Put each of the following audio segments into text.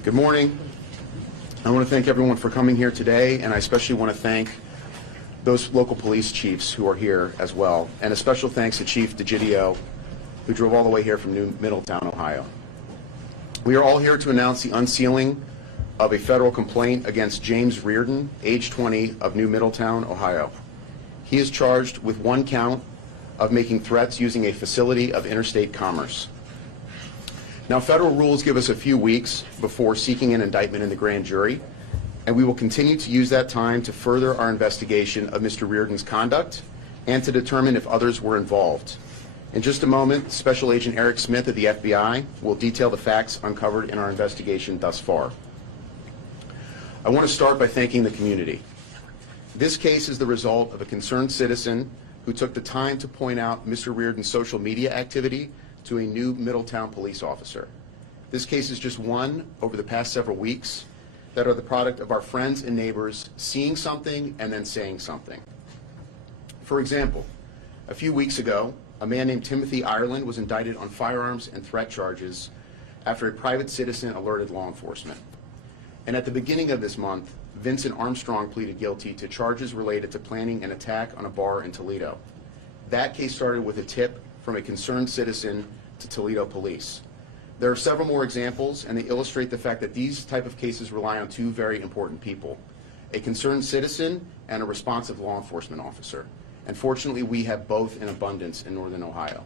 Good morning. I want to thank everyone for coming here today, and I especially want to thank those local police chiefs who are here as well, and a special thanks to Chief DeGidio, who drove all the way here from New Middletown, Ohio. We are all here to announce the unsealing of a federal complaint against James Reardon, age 20, of New Middletown, Ohio. He is charged with one count of making threats using a facility of interstate commerce. Now, federal rules give us a few weeks before seeking an indictment in the grand jury, and we will continue to use that time to further our investigation of Mr. Reardon's conduct and to determine if others were involved. In just a moment, Special Agent Eric Smith of the FBI will detail the facts uncovered in our investigation thus far. I want to start by thanking the community. This case is the result of a concerned citizen who took the time to point out Mr. Reardon's social media activity to a New Middletown police officer. This case is just one over the past several weeks that are the product of our friends and neighbors seeing something and then saying something. For example, a few weeks ago, a man named Timothy Ireland was indicted on firearms and threat charges after a private citizen alerted law enforcement. And at the beginning of this month, Vincent Armstrong pleaded guilty to charges related to planning an attack on a bar in Toledo. That case started with a tip from a concerned citizen to Toledo police. There are several more examples, and they illustrate the fact that these type of cases rely on two very important people: a concerned citizen and a responsive law enforcement officer. And fortunately, we have both in abundance in Northern Ohio.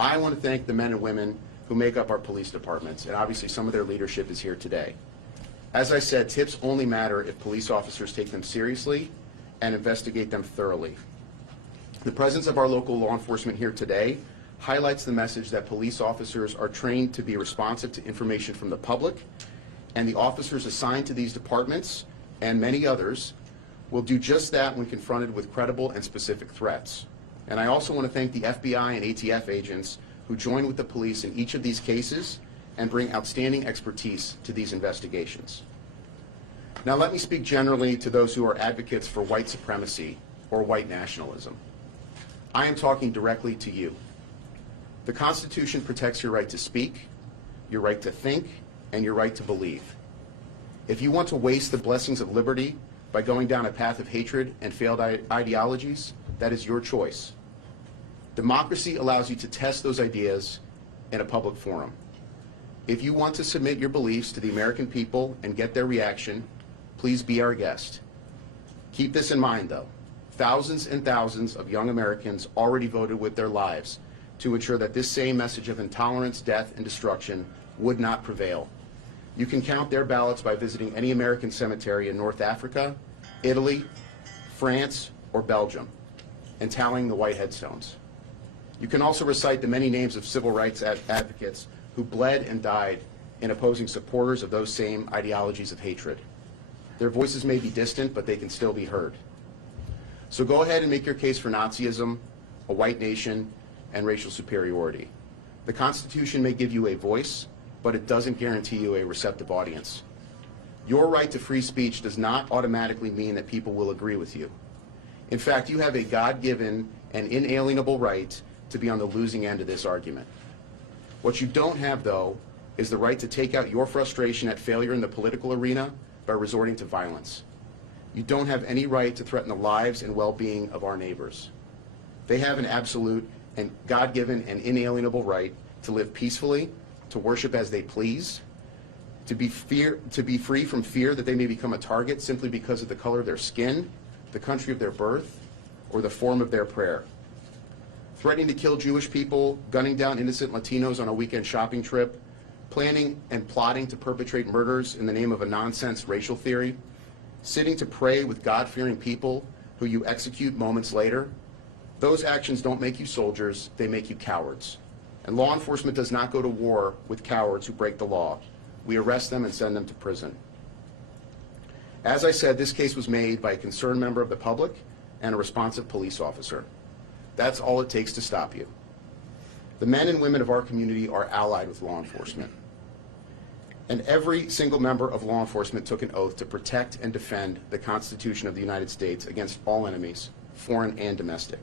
I want to thank the men and women who make up our police departments, and obviously some of their leadership is here today. As I said, tips only matter if police officers take them seriously and investigate them thoroughly. The presence of our local law enforcement here today highlights the message that police officers are trained to be responsive to information from the public, and the officers assigned to these departments, and many others, will do just that when confronted with credible and specific threats. And I also want to thank the FBI and ATF agents who join with the police in each of these cases and bring outstanding expertise to these investigations. Now let me speak generally to those who are advocates for white supremacy or white nationalism. I am talking directly to you. The Constitution protects your right to speak, your right to think, and your right to believe. If you want to waste the blessings of liberty by going down a path of hatred and failed ideologies, that is your choice. Democracy allows you to test those ideas in a public forum. If you want to submit your beliefs to the American people and get their reaction, please be our guest. Keep this in mind, though. Thousands and thousands of young Americans already voted with their lives to ensure that this same message of intolerance, death, and destruction would not prevail. You can count their ballots by visiting any American cemetery in North Africa, Italy, France, or Belgium, and tallying the white headstones. You can also recite the many names of civil rights advocates who bled and died in opposing supporters of those same ideologies of hatred. Their voices may be distant, but they can still be heard. So go ahead and make your case for Nazism, a white nation, and racial superiority. The Constitution may give you a voice, but it doesn't guarantee you a receptive audience. Your right to free speech does not automatically mean that people will agree with you. In fact, you have a God-given and inalienable right to be on the losing end of this argument. What you don't have, though, is the right to take out your frustration at failure in the political arena by resorting to violence. You don't have any right to threaten the lives and well-being of our neighbors. They have an absolute and God-given and inalienable right to live peacefully, to worship as they please, to be free from fear that they may become a target simply because of the color of their skin, the country of their birth, or the form of their prayer. Threatening to kill Jewish people, gunning down innocent Latinos on a weekend shopping trip, planning and plotting to perpetrate murders in the name of a nonsense racial theory, sitting to pray with God-fearing people who you execute moments later, those actions don't make you soldiers, they make you cowards. And law enforcement does not go to war with cowards who break the law. We arrest them and send them to prison. As I said, this case was made by a concerned member of the public and a responsive police officer. That's all it takes to stop you. The men and women of our community are allied with law enforcement. And every single member of law enforcement took an oath to protect and defend the Constitution of the United States against all enemies, foreign and domestic.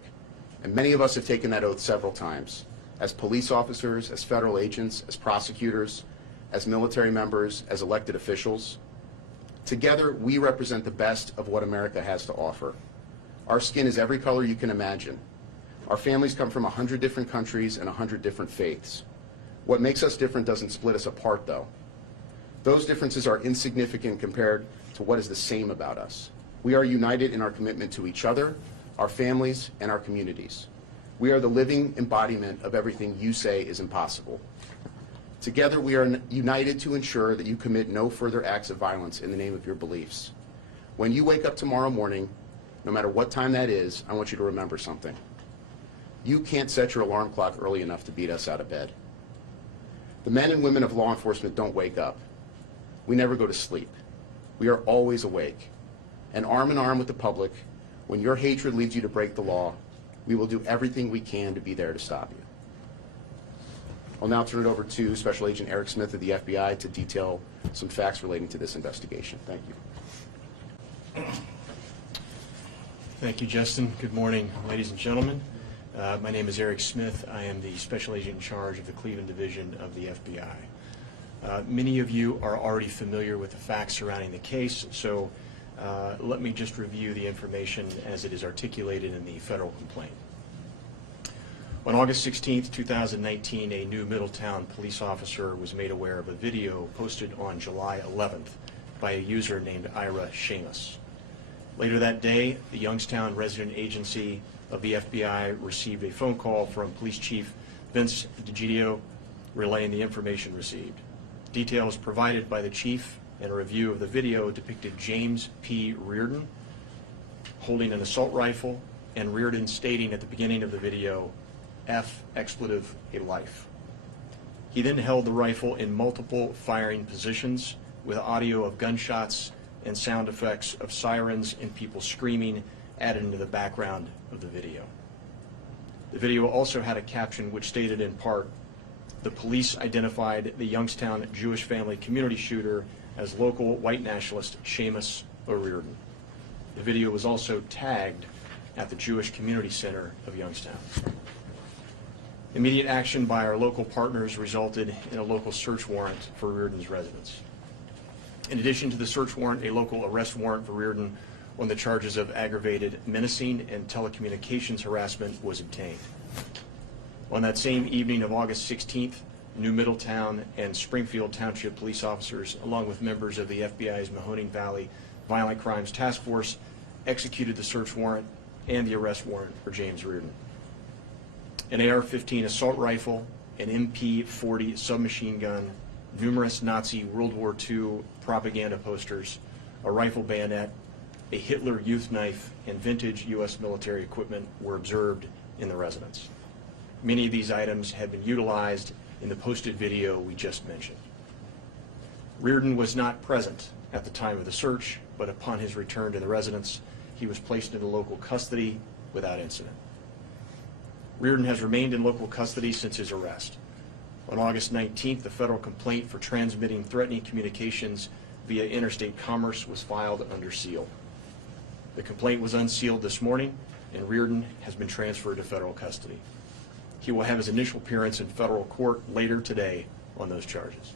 And many of us have taken that oath several times, as police officers, as federal agents, as prosecutors, as military members, as elected officials. Together, we represent the best of what America has to offer. Our skin is every color you can imagine. Our families come from 100 different countries and 100 different faiths. What makes us different doesn't split us apart, though. Those differences are insignificant compared to what is the same about us. We are united in our commitment to each other, our families, and our communities. We are the living embodiment of everything you say is impossible. Together, we are united to ensure that you commit no further acts of violence in the name of your beliefs. When you wake up tomorrow morning, no matter what time that is, I want you to remember something. You can't set your alarm clock early enough to beat us out of bed. The men and women of law enforcement don't wake up. We never go to sleep. We are always awake. And arm in arm with the public, when your hatred leads you to break the law, we will do everything we can to be there to stop you. I'll now turn it over to Special Agent Eric Smith of the FBI to detail some facts relating to this investigation. Thank you. Thank you, Justin. Good morning, ladies and gentlemen. My name is Eric Smith. I am the Special Agent in charge of the Cleveland Division of the FBI. Many of you are already familiar with the facts surrounding the case, so let me just review the information as it is articulated in the federal complaint. On August 16, 2019, a new Middletown police officer was made aware of a video posted on July 11th by a user named Ira Seamus. Later that day, the Youngstown resident agency of the FBI received a phone call from Police Chief Vince DiGidio relaying the information received. Details provided by the chief and a review of the video depicted James P. Reardon holding an assault rifle and Reardon stating at the beginning of the video, F expletive a life. He then held the rifle in multiple firing positions with audio of gunshots and sound effects of sirens and people screaming added into the background of the video. The video also had a caption which stated in part, the police identified the Youngstown Jewish family community shooter as local white nationalist Seamus O'Riordan. The video was also tagged at the Jewish Community Center of Youngstown. Immediate action by our local partners resulted in a local search warrant for Reardon's residence. In addition to the search warrant, a local arrest warrant for Reardon on the charges of aggravated menacing and telecommunications harassment was obtained. On that same evening of August 16th, New Middletown and Springfield Township police officers, along with members of the FBI's Mahoning Valley Violent Crimes Task Force, executed the search warrant and the arrest warrant for James Reardon. An AR-15 assault rifle, an MP-40 submachine gun, numerous Nazi World War II propaganda posters, a rifle bayonet, a Hitler youth knife, and vintage U.S. military equipment were observed in the residence. Many of these items had been utilized in the posted video we just mentioned. Reardon was not present at the time of the search, but upon his return to the residence, he was placed into local custody without incident. Reardon has remained in local custody since his arrest. On August 19th, the federal complaint for transmitting threatening communications via interstate commerce was filed under seal. The complaint was unsealed this morning, and Reardon has been transferred to federal custody. He will have his initial appearance in federal court later today on those charges.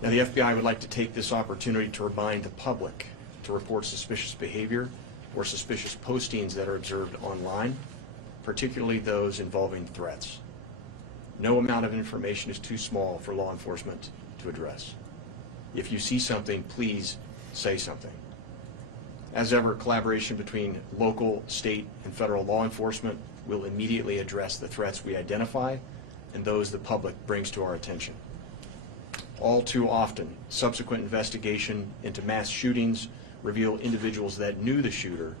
Now, the FBI would like to take this opportunity to remind the public to report suspicious behavior or suspicious postings that are observed online, particularly those involving threats. No amount of information is too small for law enforcement to address. If you see something, please say something. As ever, collaboration between local, state, and federal law enforcement will immediately address the threats we identify and those the public brings to our attention. All too often, subsequent investigation into mass shootings reveal individuals that knew the shooter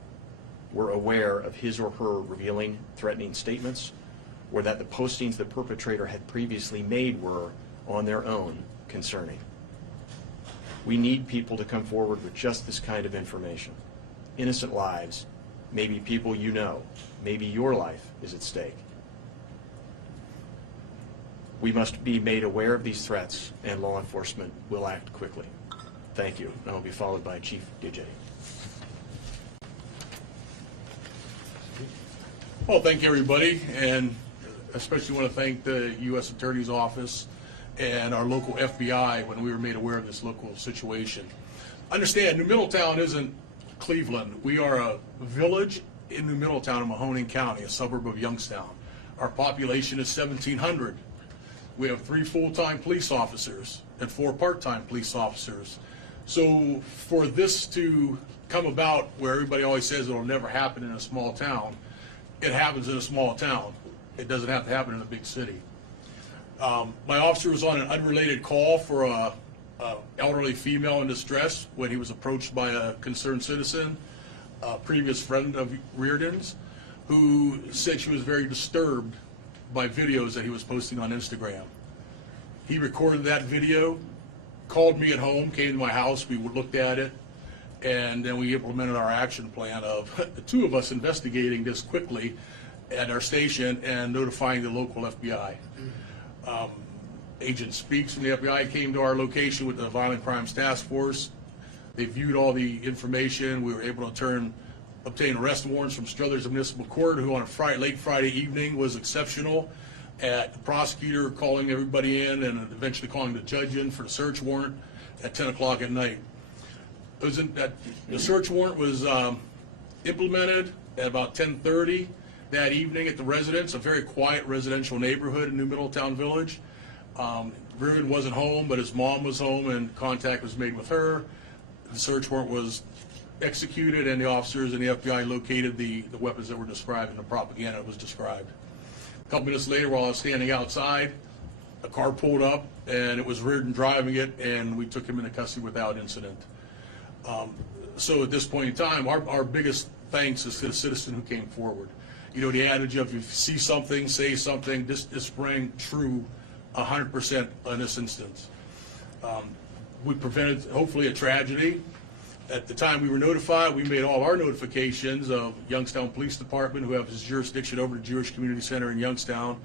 were aware of his or her revealing, threatening statements, or that the postings the perpetrator had previously made were, on their own, concerning. We need people to come forward with just this kind of information. Innocent lives, maybe people you know, maybe your life is at stake. We must be made aware of these threats, and law enforcement will act quickly. Thank you, and I'll be followed by Chief DiGidio. Well, thank you, everybody, and especially want to thank the U.S. Attorney's Office and our local FBI when we were made aware of this local situation. Understand, New Middletown isn't Cleveland. We are a village in New Middletown in Mahoning County, a suburb of Youngstown. Our population is 1,700. We have 3 full-time police officers and 4 part-time police officers. So for this to come about where everybody always says it'll never happen in a small town, it happens in a small town. It doesn't have to happen in a big city. My officer was on an unrelated call for a elderly female in distress when he was approached by a concerned citizen, a previous friend of Reardon's, who said she was very disturbed by videos that he was posting on Instagram. He recorded that video, called me at home, came to my house, we looked at it, and then we implemented our action plan of the 2 of us investigating this quickly at our station and notifying the local FBI. Agent Speaks from the FBI came to our location with the Violent Crimes Task Force. They viewed all the information. We were able to obtain arrest warrants from Struthers Municipal Court, who on a late Friday evening was exceptional at the prosecutor calling everybody in and eventually calling the judge in for the search warrant at 10 o'clock at night. The search warrant was implemented at about 10:30 that evening at the residence, a very quiet residential neighborhood in New Middletown Village. Reardon wasn't home, but his mom was home, and contact was made with her. The search warrant was executed, and the officers and the FBI located the weapons that were described and the propaganda that was described. A couple minutes later, while I was standing outside, a car pulled up, and it was Reardon driving it, and we took him into custody without incident. So at this point in time, our biggest thanks is to the citizen who came forward. You know, the adage of if you see something, say something, this rang true 100% in this instance. We prevented, hopefully, a tragedy. At the time we were notified, we made all our notifications of Youngstown Police Department, who have his jurisdiction over the Jewish Community Center in Youngstown.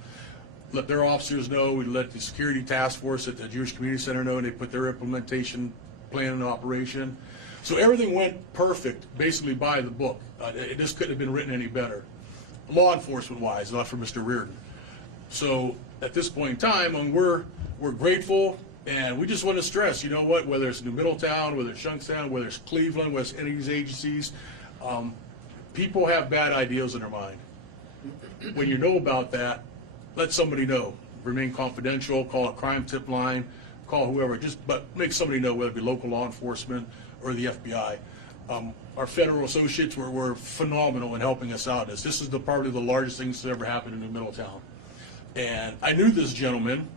Let their officers know. We let the security task force at the Jewish Community Center know, and they put their implementation plan into operation. So everything went perfect, basically by the book. This couldn't have been written any better, law enforcement-wise, not for Mr. Reardon. So at this point in time, we're grateful, and we just want to stress, you know what, whether it's New Middletown, whether it's Youngstown, whether it's Cleveland, whether it's any of these agencies, people have bad ideas in their mind. When you know about that, let somebody know. Remain confidential, call a crime tip line, call whoever, but make somebody know, whether it be local law enforcement or the FBI. Our federal associates were phenomenal in helping us out. This is probably the largest thing that's ever happened in New Middletown. And I knew this gentleman.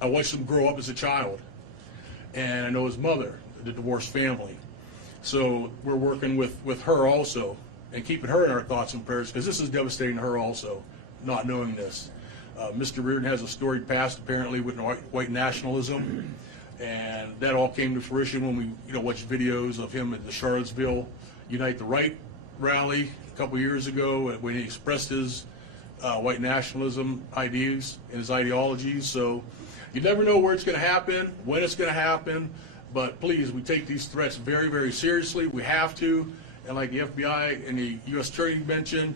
I watched him grow up as a child. And I know his mother, the divorced family. So we're working with her also and keeping her in our thoughts and prayers, because this is devastating to her also, not knowing this. Mr. Reardon has a storied past, apparently, with white nationalism. And that all came to fruition when we watched videos of him at the Charlottesville Unite the Right rally a couple years ago, when he expressed his white nationalism ideas and his ideologies. So you never know where it's going to happen, when it's going to happen, but please, we take these threats very, very seriously. We have to, and like the FBI and the U.S. Attorney mentioned,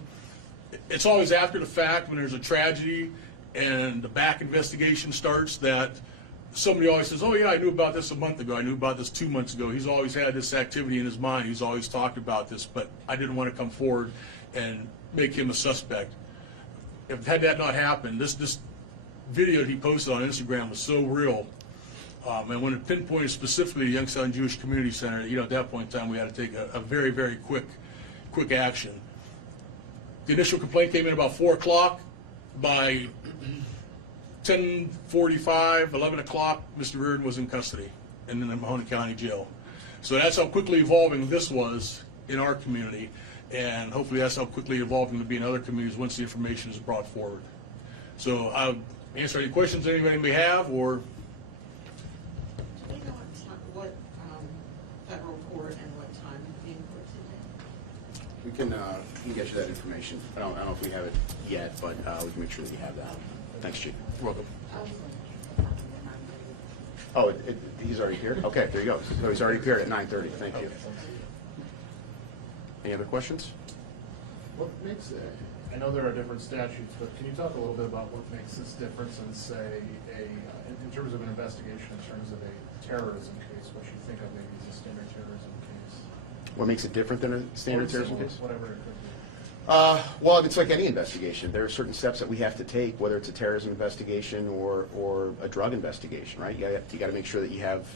it's always after the fact, when there's a tragedy and the back investigation starts, that somebody always says, oh yeah, I knew about this a month ago, I knew about this 2 months ago. He's always had this activity in his mind, he's always talked about this, but I didn't want to come forward and make him a suspect. Had that not happened, this video that he posted on Instagram was so real, and when it pinpointed specifically the Youngstown Jewish Community Center, at that point in time, we had to take a very, very quick action. The initial complaint came in about 4 o'clock. By 10:45, 11 o'clock, Mr. Reardon was in custody in the Mahoning County Jail. So that's how quickly evolving this was in our community, and hopefully that's how quickly evolving to be in other communities once the information is brought forward. So I'll answer any questions anybody may have, or... Do we know what federal court and what time it's being put today? We can get you that information. I don't know if we have it yet, but we can make sure that you have that. Thanks, Chief. You're welcome. Oh, he's already appeared? Okay, there you go. So he's already appeared at 9:30. Thank you. Any other questions? What makes I know there are different statutes, but can you talk a little bit about what makes this difference in, say, in terms of an investigation, in terms of a terrorism case, what you think of maybe as a standard terrorism case? What makes it different than a standard Or terrorism similar, case? whatever it could be. Well, it's like any investigation. There are certain steps that we have to take, whether it's a terrorism investigation or a drug investigation, right? You got to make sure that you have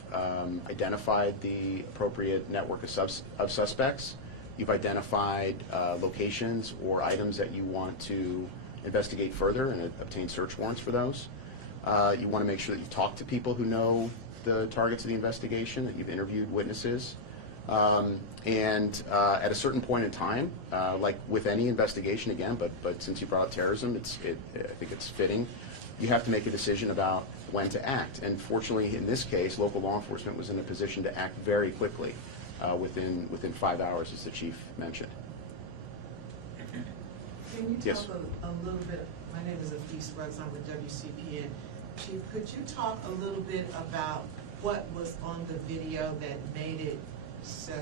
identified the appropriate network of suspects. You've identified locations or items that you want to investigate further and obtain search warrants for those. You want to make sure that you've talked to people who know the targets of the investigation, that you've interviewed witnesses. And at a certain point in time, like with any investigation again, but since you brought up terrorism, I think it's fitting, you have to make a decision about when to act. And fortunately, in this case, local law enforcement was in a position to act very quickly, within 5 hours, as the chief mentioned. Can you Yes. talk a little bit, my name is Afis Ruggs, I'm with WCPN. Chief, could you talk a little bit about what was on the video that made it so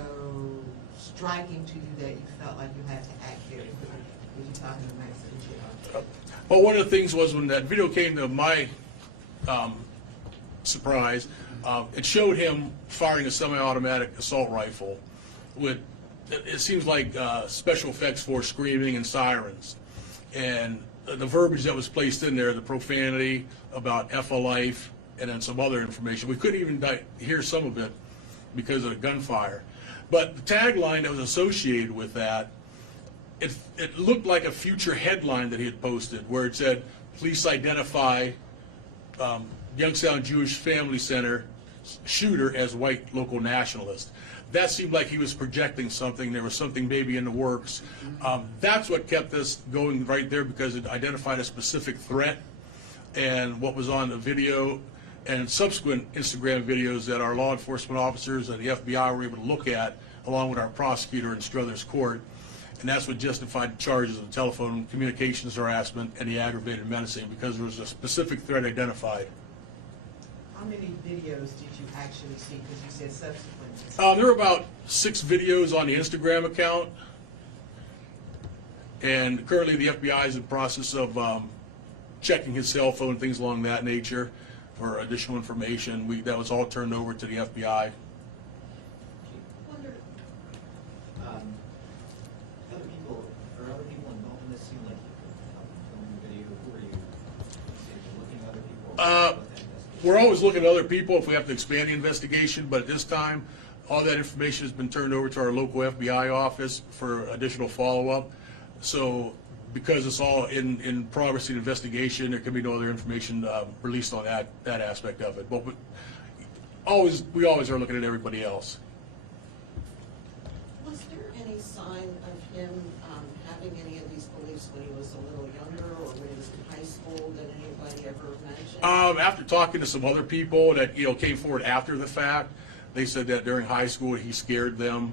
striking to you that you felt like you had to act very quickly? Could you talk to the next? Well, one of the things was when that video came to my surprise, it showed him firing a semi-automatic assault rifle with, it seems like special effects for screaming and sirens. And the verbiage that was placed in there, the profanity about F-a-life, and then some other information. We couldn't even hear some of it because of the gunfire. But the tagline that was associated with that, it looked like a future headline that he had posted where it said, "Police identify Youngstown Jewish Family Center shooter as white local nationalist." That seemed like he was projecting something. There was something maybe in the works. That's what kept us going right there, because it identified a specific threat. And what was on the video and subsequent Instagram videos that our law enforcement officers and the FBI were able to look at, along with our prosecutor in Struthers Court. And that's what justified the charges of telephone communications harassment and the aggravated menacing, because there was a specific threat identified. How many videos did you actually see? Because you said subsequent. There were about 6 videos on the Instagram account. And currently the FBI is in the process of checking his cell phone, things along that nature, for additional information. That was all turned over to the FBI. Wonder, Other people involved in this seem like you could film the video. Who are you? Looking at other people? We're always looking at other people if we have to expand the investigation, but at this time, all that information has been turned over to our local FBI office for additional follow-up. So because it's all in progress in investigation, there can be no other information released on that aspect of it. But we always are looking at everybody else. was there any sign of him having any of these beliefs when he was a little younger or when he was in high school that anybody ever mentioned? After talking to some other people that came forward after the fact, they said that during high school he scared them,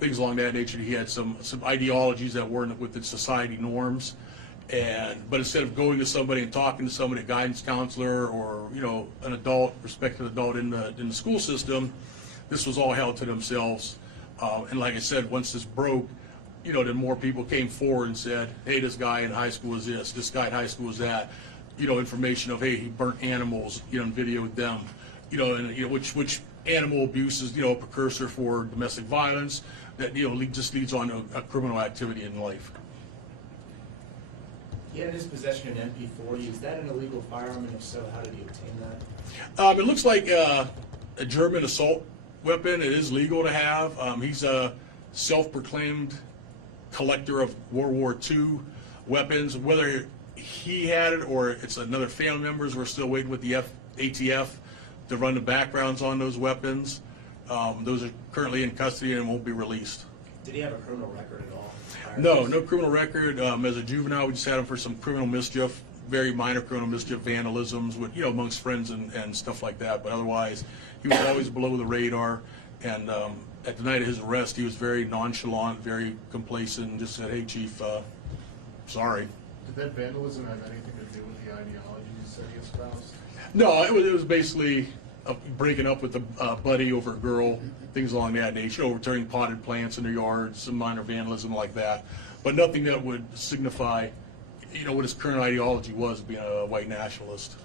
things along that nature. He had some ideologies that weren't within society norms, but instead of going to somebody and talking to somebody, a guidance counselor or an adult, respected adult in the school system, this was all held to themselves. And like I said, once this broke, then more people came forward and said, hey, this guy in high school is this guy in high school is that, information of, hey, he burnt animals, and videoed them, and which animal abuse is, a precursor for domestic violence that, just leads on to a criminal activity in life. He had in his possession an MP40. Is that an illegal firearm, and if so, how did he obtain that? It looks like a German assault weapon. It is legal to have. He's a self-proclaimed collector of World War II weapons. Whether he had it or it's another family members, we're still waiting with the ATF to run the backgrounds on those weapons. Those are currently in custody and won't be released. Did he have a criminal record at all? No criminal record. As a juvenile, we just had him for some criminal mischief, very minor criminal mischief, vandalisms with amongst friends and stuff like that. But otherwise, he was always below the radar. And at the night of his arrest, he was very nonchalant, very complacent, and just said, "Hey, Chief, sorry." Did that vandalism have anything to do with the ideology you said he espoused? No, it was basically breaking up with a buddy over a girl, things along that nature, overturning potted plants in their yards, some minor vandalism like that. but nothing that would signify, what his current ideology was, being a white nationalist.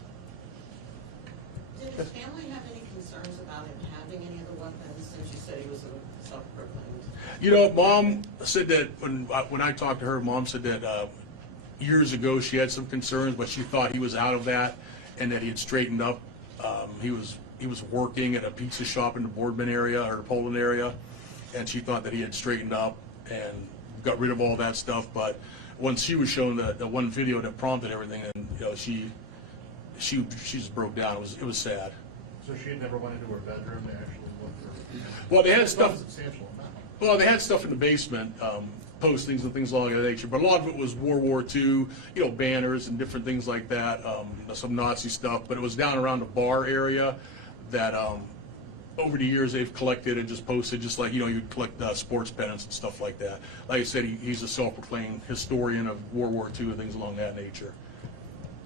Did his family have any concerns about him having any of the weapons, since you said he was a self-proclaimed? Mom said that when I talked to her, Mom said that years ago she had some concerns, but she thought he was out of that and that he had straightened up. He was working at a pizza shop in the Boardman area or the Poland area, and she thought that he had straightened up and got rid of all that stuff. But once she was shown the one video that prompted everything, and she just broke down. It was sad. So she had never went into her bedroom, they actually looked for. Well, they had It's not a stuff. substantial amount. Well, they had stuff in the basement, postings and things along that nature, but a lot of it was World War II, banners and different things like that, some Nazi stuff, but it was down around the bar area that over the years they've collected and just posted, just like, you'd collect sports pennants and stuff like that. Like I said, he's a self-proclaimed historian of World War II and things along that nature.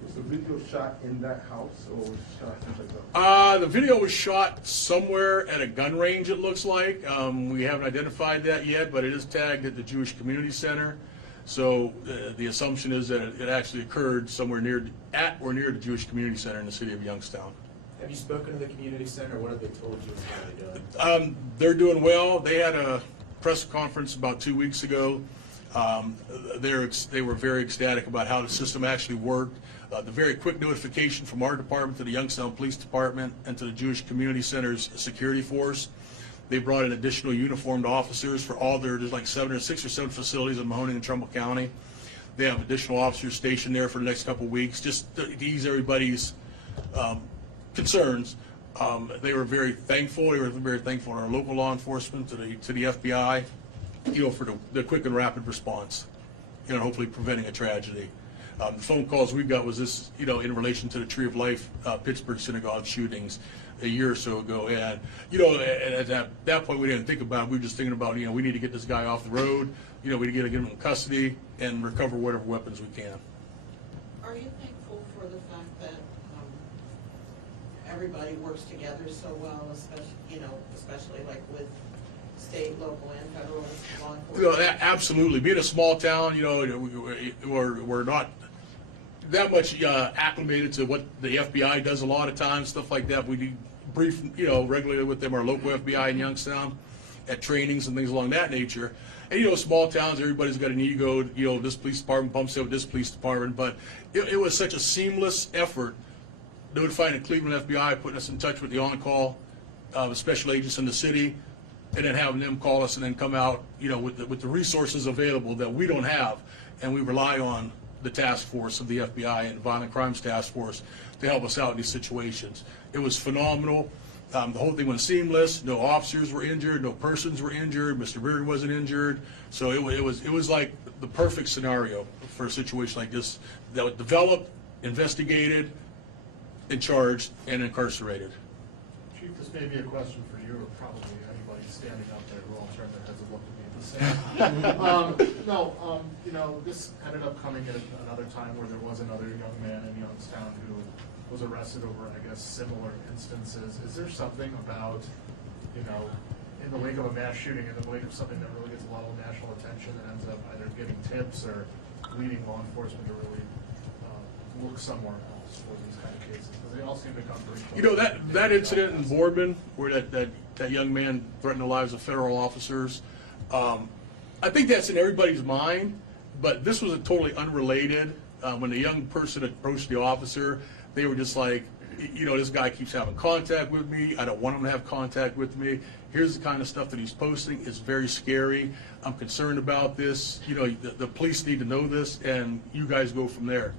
Was the video shot in that house or was it shot someplace else? The video was shot somewhere at a gun range, it looks like. We haven't identified that yet, but it is tagged at the Jewish Community Center. So the assumption is that it actually occurred somewhere at or near the Jewish Community Center in the city of Youngstown. Have you spoken to the community center? What have they told you? How are they doing? They're doing well. They had a press conference about 2 weeks ago. They were very ecstatic about how the system actually worked. The very quick notification from our department to the Youngstown Police Department and to the Jewish Community Center's security force. They brought in additional uniformed officers for all there's like 6 or 7 facilities in Mahoning and Trumbull County. They have additional officers stationed there for the next couple of weeks, just to ease everybody's concerns. They were very thankful. They were very thankful to our local law enforcement, to the FBI, for the quick and rapid response, hopefully preventing a tragedy. The phone calls we got was this, in relation to the Tree of Life Pittsburgh synagogue shootings a year or so ago, and and at that point we didn't think about it. We were just thinking about we need to get this guy off the road. We need to get him in custody and recover whatever weapons we can. Are you thankful for the fact that everybody works together so well, especially like with state, local, and federal law enforcement? Absolutely. Being a small town, we're not that much acclimated to what the FBI does a lot of times, stuff like that. We do brief, regularly with them, our local FBI in Youngstown, at trainings and things along that nature. And, small towns, everybody's got an ego, this police department bumps up with this police department, but it was such a seamless effort notifying the Cleveland FBI, putting us in touch with the on-call special agents in the city, and then having them call us and then come out, with the resources available that we don't have, and we rely on the task force of the FBI and Violent Crimes Task Force to help us out in these situations. It was phenomenal. The whole thing went seamless. No officers were injured. No persons were injured. Mr. Beard wasn't injured. So it was like the perfect scenario for a situation like this that was developed, investigated, and charged, and incarcerated. Chief, this may be a question for you or probably anybody standing up there who all turned their heads and looked at me at the same. This ended up coming at another time where there was another young man in Youngstown who was arrested over, I guess, similar instances. Is there something about, in the wake of a mass shooting, in the wake of something that really gets a lot of national attention that ends up either giving tips or leading law enforcement to really look somewhere else for these kind of cases? Because they all seem to come pretty close. That incident in Boardman where that young man threatened the lives of federal officers, I think that's in everybody's mind, but this was a totally unrelated. When the young person approached the officer, they were just like, this guy keeps having contact with me. I don't want him to have contact with me. Here's the kind of stuff that he's posting. It's very scary. I'm concerned about this. The police need to know this, and you guys go from there.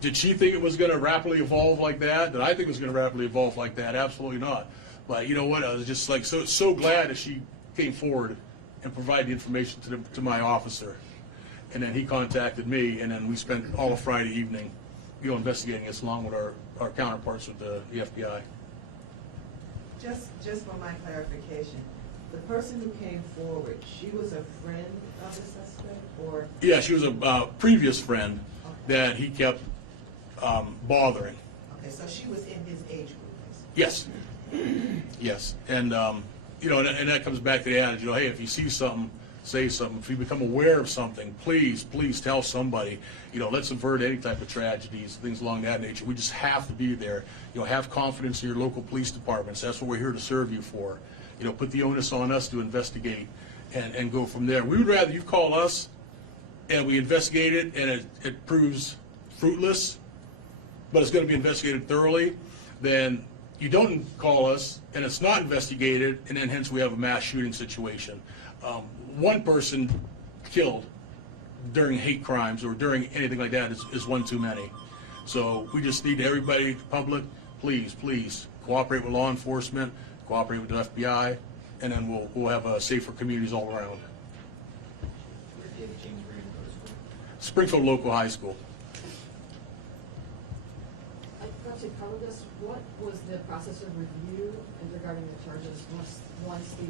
Did she think it was going to rapidly evolve like that? Did I think it was going to rapidly evolve like that? Absolutely not. But you know what? I was just like so glad that she came forward and provided the information to my officer. And then he contacted me, and then we spent all of Friday evening, investigating this along with our counterparts with the FBI. Just for my clarification, the person who came forward, she was a friend of the suspect, or? Yeah, she was a previous friend that he kept bothering. Okay, so she was in his age group, basically. Yes. Yes. And, and that comes back to the adage, hey, if you see something, say something. If you become aware of something, please tell somebody. Let's avert any type of tragedies, things along that nature. We just have to be there. Have confidence in your local police departments. That's what we're here to serve you for. Put the onus on us to investigate and go from there. We would rather you call us and we investigate it and it proves fruitless, but it's going to be investigated thoroughly, then you don't call us and it's not investigated, and then hence we have a mass shooting situation. One person killed during hate crimes or during anything like that is one too many. So we just need everybody, public, please cooperate with law enforcement, cooperate with the FBI, and then we'll have safer communities all around. Where did James Reardon go to school? Springfield Local High School. I got to cover this. What was the process of review regarding the charges once the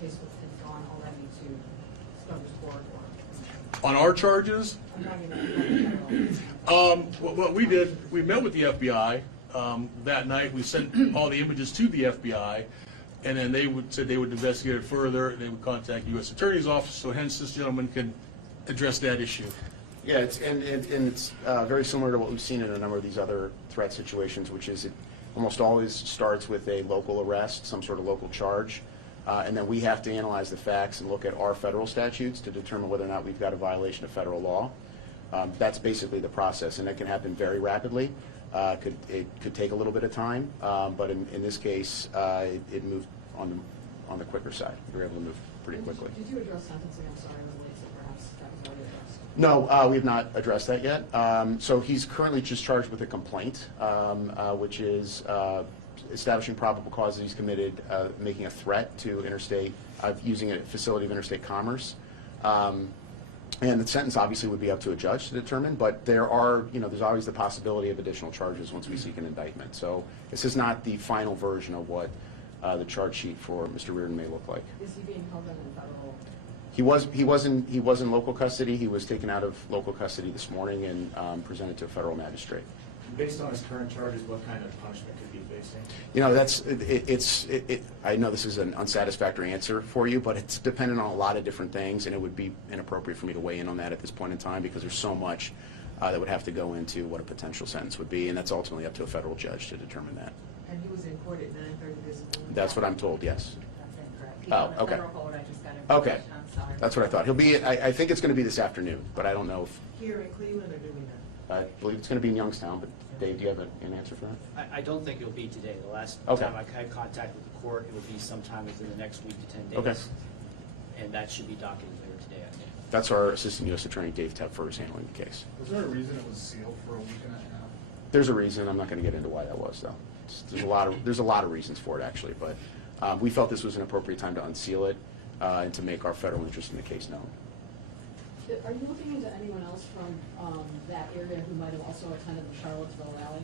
case had gone already to Governor's Court or? On our charges, I'm talking about what we did, we met with the FBI that night. We sent all the images to the FBI, and then they said they would investigate it further, and they would contact the U.S. Attorney's Office, so hence this gentleman can address that issue. Yeah, it's very similar to what we've seen in a number of these other threat situations, which is it almost always starts with a local arrest, some sort of local charge, and then we have to analyze the facts and look at our federal statutes to determine whether or not we've got a violation of federal law. That's basically the process, and it can happen very rapidly. It could take a little bit of time, but in this case, it moved on the quicker side. We were able to move pretty quickly. Did you address sentencing? I'm sorry, I was late, so perhaps that was already addressed. No, we have not addressed that yet. So he's currently just charged with a complaint, which is establishing probable cause that he's committed making a threat to interstate, using a facility of interstate commerce. And the sentence obviously would be up to a judge to determine, but there's always the possibility of additional charges once we seek an indictment. So this is not the final version of what the charge sheet for Mr. Reardon may look like. Is he being held in federal? He was in local custody. He was taken out of local custody this morning and presented to a federal magistrate. Based on his current charges, what kind of punishment could he be facing? I know this is an unsatisfactory answer for you, but it's dependent on a lot of different things, and it would be inappropriate for me to weigh in on that at this point in time because there's so much that would have to go into what a potential sentence would be, and that's ultimately up to a federal judge to determine that. And he was in court at 9:30 this morning? That's what I'm told, yes. That's incorrect. Oh, okay. Federal code, I just got Okay. information, I'm sorry. That's what I thought. He'll be, I think it's going to be this afternoon, but I don't know if, Here in Cleveland, or do we know? I believe it's going to be in Youngstown, but Dave, do you have an answer for that? I don't think it'll be today. The last Okay. time I had contact with the court, it would be sometime within the next week to 10 days. Okay. And that should be docketed later today, I think. That's our Assistant U.S. Attorney, Dave Tepfer, is handling the case. Was there a reason it was sealed for a week and a half? There's a reason. I'm not going to get into why that was, though. There's a lot of reasons for it, actually, but we felt this was an appropriate time to unseal it and to make our federal interest in the case known. Are you looking into anyone else from that area who might have also attended the Charlottesville rally?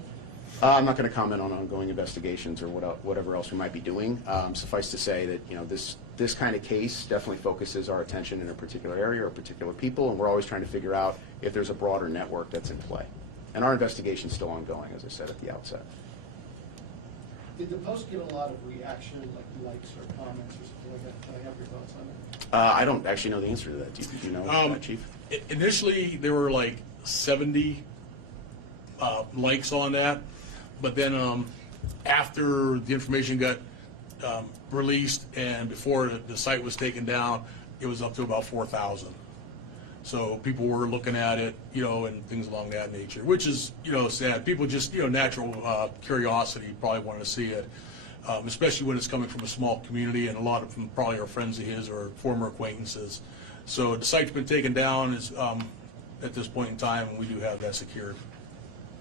I'm not going to comment on ongoing investigations or whatever else we might be doing. Suffice to say that this kind of case definitely focuses our attention in a particular area or particular people, and we're always trying to figure out if there's a broader network that's in play. And our investigation is still ongoing, as I said at the outset. Did the post get a lot of reaction, like likes or comments or something like that? Can I have your thoughts on that? I don't actually know the answer to that. Do you know, Chief? Initially, there were like 70 likes on that, but then after the information got released and before the site was taken down, it was up to about 4,000. So people were looking at it, and things along that nature, which is, sad. People just, natural curiosity probably wanted to see it, especially when it's coming from a small community, and a lot of them probably are friends of his or former acquaintances. So the site's been taken down at this point in time, and we do have that secured.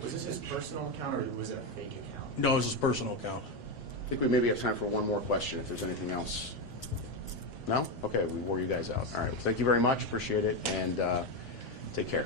Was this his personal account or was it a fake account? No, it's his personal account. I think we maybe have time for one more question if there's anything else. No? Okay, we wore you guys out. All right, well, thank you very much, appreciate it, and take care.